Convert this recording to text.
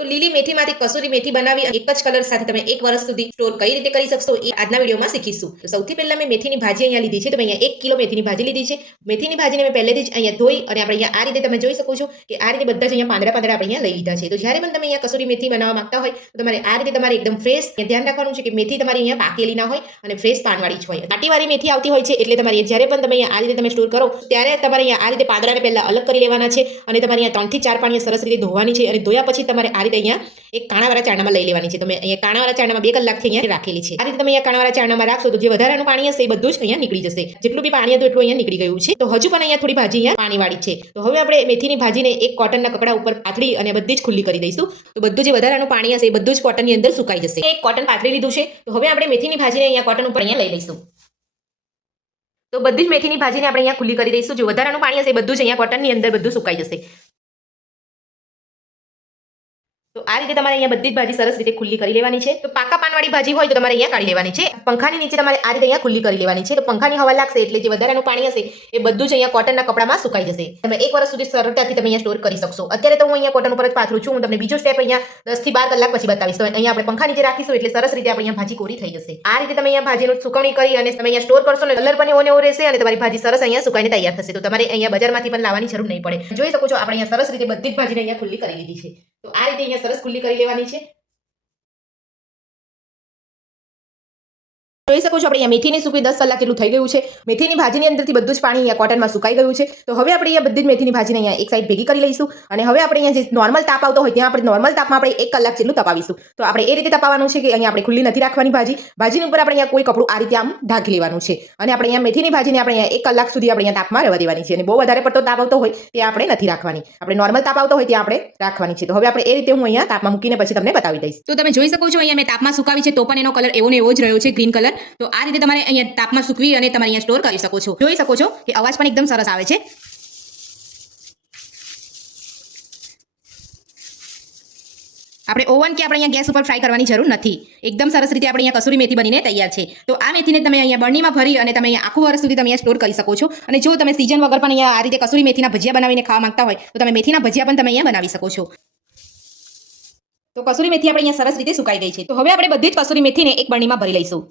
તો લીલી મેથીમાંથી કસૂરી મેથી બનાવી એક જ કલર સાથે તમે 1 વર્ષ સુધી સ્ટોર કઈ રીતે કરી શકશો એ આજના વિડીયોમાં શીખીશું. તો સૌથી પહેલા મેં મેથીની ભાજી અહીંયા લીધી છે. તો મેં અહીંયા 1 કિલો મેથીની ભાજી લીધી છે. મેથીની ભાજીને મેં પહેલેથી જ અહીંયા ધોઈ અને આપણે અહીંયા આ રીતે તમે જોઈ શકો છો કે આ રીતે બધા જ અહીંયા પાંદડા પાંદડા આપણે અહીંયા લઈ લીધા છે. તો જ્યારે પણ તમે અહીંયા કસૂરી મેથી બનાવવા માંગતા હોય તો તમારે આ રીતે તમારે એકદમ ફ્રેશ ધ્યાન રાખવાનું છે કે મેથી તમારી અહીંયા પાકેલી ના હોય અને ફ્રેશ પાનવાળી જ હોય. કાટીવાળી મેથી આવતી હોય છે એટલે તમારે જ્યારે પણ તમે અહીંયા આ રીતે તમે સ્ટોર કરો ત્યારે તમારે અહીંયા આ રીતે પાંદડાને પહેલા અલગ કરી લેવાના છે અને તમારે અહીંયા 3 થી 4 પાણી સરસ રીતે ધોવાની છે અને ધોયા પછી તમારે આ રીતે અહીંયા એક કાણાવાળા ચારણામાં લઈ લેવાની છે. તમે અહીંયા કાણાવાળા ચારણામાં 2 કલાકથી અહીંયા રાખેલી છે. આ રીતે તમે અહીંયા કાણાવાળા ચારણામાં રાખશો તો જે વધારાનું પાણી હશે એ બધું જ અહીંયા નીકળી જશે. જેટલું બી પાણી હતું એટલું અહીંયા નીકળી ગયું છે. તો હજુ પણ અહીંયા થોડી ભાજી અહીંયા પાણીવાળી છે. તો હવે આપણે મેથીની ભાજીને એક કોટનના કપડા ઉપર પાથરી અને બધી જ ખુલ્લી કરી દઈશું. તો બધું જે વધારાનું પાણી હશે એ બધું જ કોટનની અંદર સુકાઈ જશે. એક કોટન પાથરી લીધું છે. તો હવે આપણે મેથીની ભાજીને અહીંયા કોટન ઉપર અહીંયા લઈ લઈશું. તો બધી જ મેથીની ભાજીને આપણે અહીંયા ખુલ્લી કરી દઈશું. જે વધારાનું પાણી હશે એ બધું જ અહીંયા કોટનની અંદર બધું સુકાઈ જશે. તો આ રીતે તમારે અહીંયા બધી જ ભાજી સરસ રીતે ખુલ્લી કરી લેવાની છે. તો પાકા પાનવાળી ભાજી હોય તો તમારે અહીંયા કાઢી લેવાની છે. પંખાની નીચે તમારે આ રીતે અહીંયા ખુલ્લી કરી લેવાની છે. તો પંખાની હવા લાગશે એટલે જે વધારાનું પાણી હશે એ બધું જ અહીંયા કોટનના કપડામાં સુકાઈ જશે. તમે 1 વર્ષ સુધી સરળતાથી તમે અહીંયા સ્ટોર કરી શકશો. અત્યારે તો હું અહીંયા કોટન ઉપર જ પાથરું છું. હું તમને બીજો સ્ટેપ અહીંયા 10 થી 12 કલાક પછી બતાવીશ. તો અહીંયા આપણે પંખા નીચે રાખીશું એટલે સરસ રીતે આપણે અહીંયા ભાજી કોરી થઈ જશે. આ રીતે તમે અહીંયા ભાજીનું સુકવણી કરી અને તમે અહીંયા સ્ટોર કરશો ને કલર પણ એવો ને એવો રહેશે અને તમારી ભાજી સરસ અહીંયા સુકાઈને તૈયાર થશે. તો તમારે અહીંયા બજારમાંથી પણ લાવવાની જરૂર નહીં પડે. જોઈ શકો છો આપણે અહીંયા સરસ રીતે બધી જ ભાજીને અહીંયા ખુલ્લી કરી લીધી છે. તો આ રીતે અહીંયા સરસ ખુલ્લી કરી લેવાની છે. જોઈ શકો છો આપણે અહીંયા મેથીની સૂકવી 10 કલાક જેટલું થઈ ગયું છે. મેથીની ભાજીની અંદરથી બધું જ પાણી અહીંયા કોટનમાં સુકાઈ ગયું છે. તો હવે આપણે અહીંયા બધી જ મેથીની ભાજીને અહીંયા એક સાઈડ ભેગી કરી લઈશું અને હવે આપણે અહીંયા જે નોર્મલ તાપ આવતો હોય ત્યાં આપણે નોર્મલ તાપમાં આપણે 1 કલાક જેટલું તપાવીશું. તો આપણે એ રીતે તપાવવાનું છે કે અહીંયા આપણે ખુલ્લી નથી રાખવાની ભાજીની ઉપર આપણે અહીંયા કોઈ કપડું આ રીતે આમ ઢાંકી લેવાનું છે અને આપણે અહીંયા મેથીની ભાજીને આપણે અહીંયા 1 કલાક સુધી આપણે અહીંયા તાપમાં રહેવા દેવાની છે. અને બહુ વધારે પડતો તાપ આવતો હોય ત્યાં આપણે નથી રાખવાની. આપણે નોર્મલ તાપ આવતો હોય ત્યાં આપણે રાખવાની છે. તો હવે આપણે એ રીતે હું અહીંયા તાપમાં મૂકીને પછી તમને બતાવી દઈશ. તો તમે જોઈ શકો છો અહીંયા મેં તાપમાં સુકાવી છે તો પણ એનો કલર એવો ને એવો જ રહ્યો છે, ગ્રીન કલર. તો આ રીતે તમારે અહીંયા તાપમાં સૂકવી અને તમારે અહીંયા સ્ટોર કરી શકો છો. જોઈ શકો છો કે અવાજ પણ એકદમ સરસ આવે છે. આપણે ઓવન કે આપણે અહીંયા ગેસ ઉપર ફ્રાય કરવાની જરૂર નથી. એકદમ સરસ રીતે આપણે અહીંયા કસૂરી મેથી બનીને તૈયાર છે. તો આ મેથીને તમે અહીંયા બરણીમાં ભરી અને તમે અહીંયા આખું વર્ષ સુધી તમે અહીંયા સ્ટોર કરી શકો છો. અને જો તમે સીઝન વગર પણ અહીંયા આ રીતે કસૂરી મેથીના ભજીયા બનાવીને ખાવા માંગતા હોય તો તમે મેથીના ભજીયા પણ તમે અહીંયા બનાવી શકો છો. તો કસૂરી મેથી આપણે અહીંયા સરસ રીતે સુકાઈ ગઈ છે. તો હવે આપણે બધી જ કસૂરી મેથીને એક બરણીમાં ભરી લઈશું.